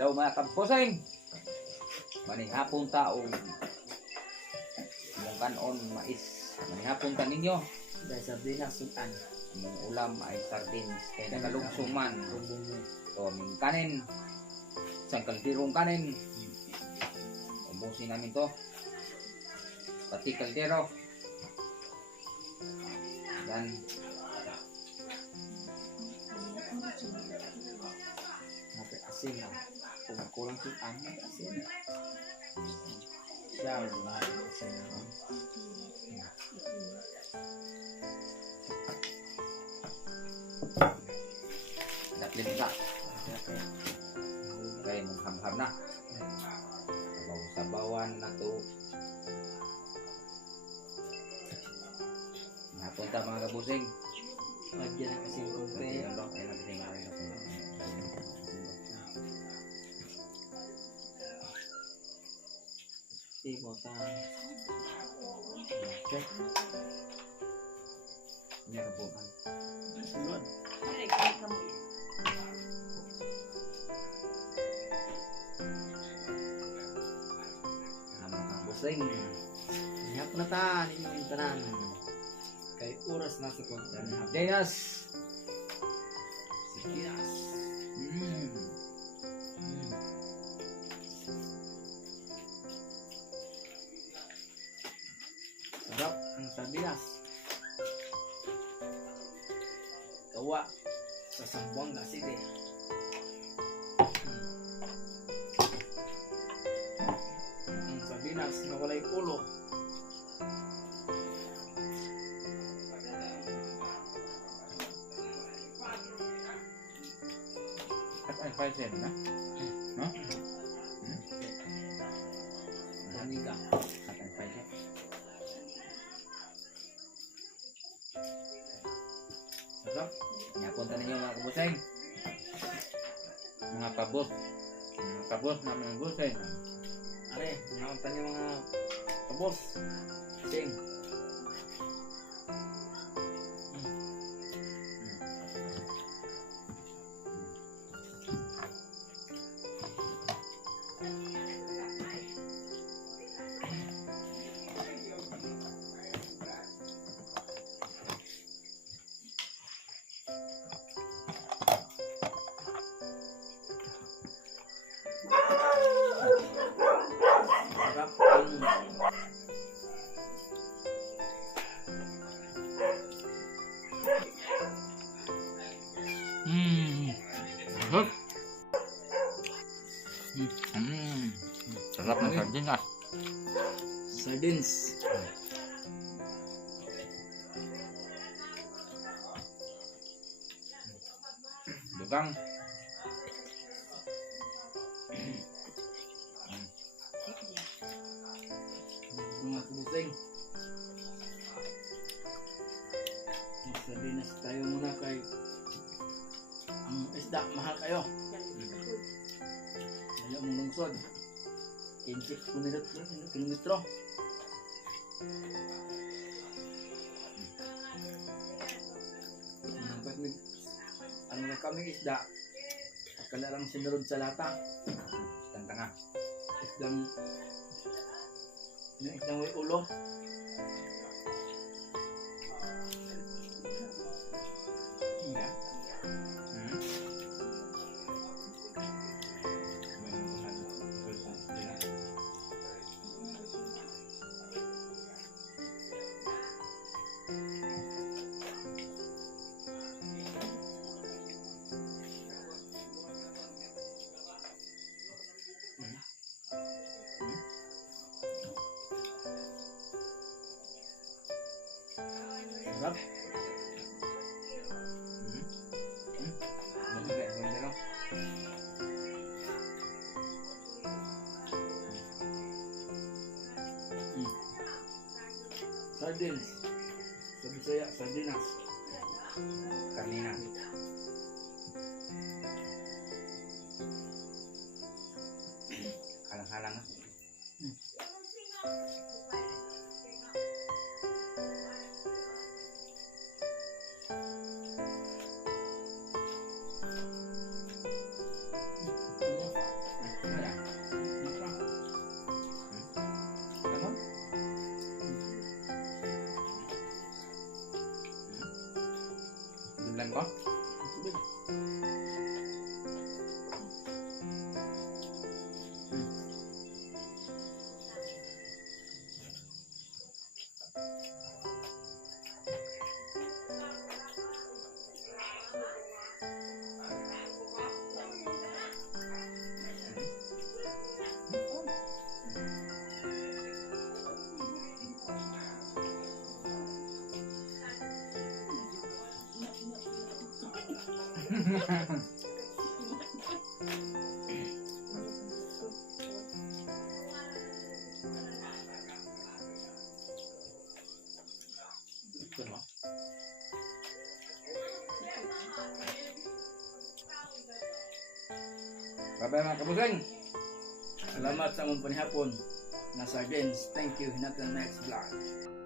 daw mga kapusing. Manihapon ta og mong kanon mais. Manihapon ta ninyo. Dahil sardinas sudan. Mong ulam ay sardines kay nakalugso man. So aming kanin. Isang kalderong kanin. Ubusin namin to. Pati kaldero. Dan Napay asin na. Kung kulang sudan, napay asin. Siya, napay asin na. datlin sa. Kaya mong hamham na. Sabaw-sabawan na to. Napunta mga kabusing. Lagyan ng asin konti. Ay, nagdating na rin ako. Ibotang. Okay. Ini rebukan. Sunod. Nama kabusing. Ihap na ta, ninyo yung tanan. Kay oras na sa konti. Denas. Sikiras. Sarap ang sardinas. Gawa sa Zamboanga City. Ang sardinas na walay ulo. At ay 5 cent na. No? Manika. At ay 5 cent. Sarap. Nyapunta ninyo mga kabusing. Mga kabus. Mga kabus na mga busing. Are, naunta niyo mga kabos. Sing. Sarap ang Sarap. Sarap ng sardinas. sardines. Dugang. Mga kabusing. Sardinas tayo muna kay ang isda mahal kayo. Ayaw mong lungsod. 15 kilometro. Ano na kami isda. Akala lang sinurod sa lata. Tanga. Isdang may ulo. Yeah. Sarap. Sardines. Sa Bisaya, sardinas. Kanina. Halang-halang na. Ulan ko? Tubig. Ito no? Bye-bye mga kabusing. Salamat sa mong panihapon. Nasa again. Thank you. Not the next vlog.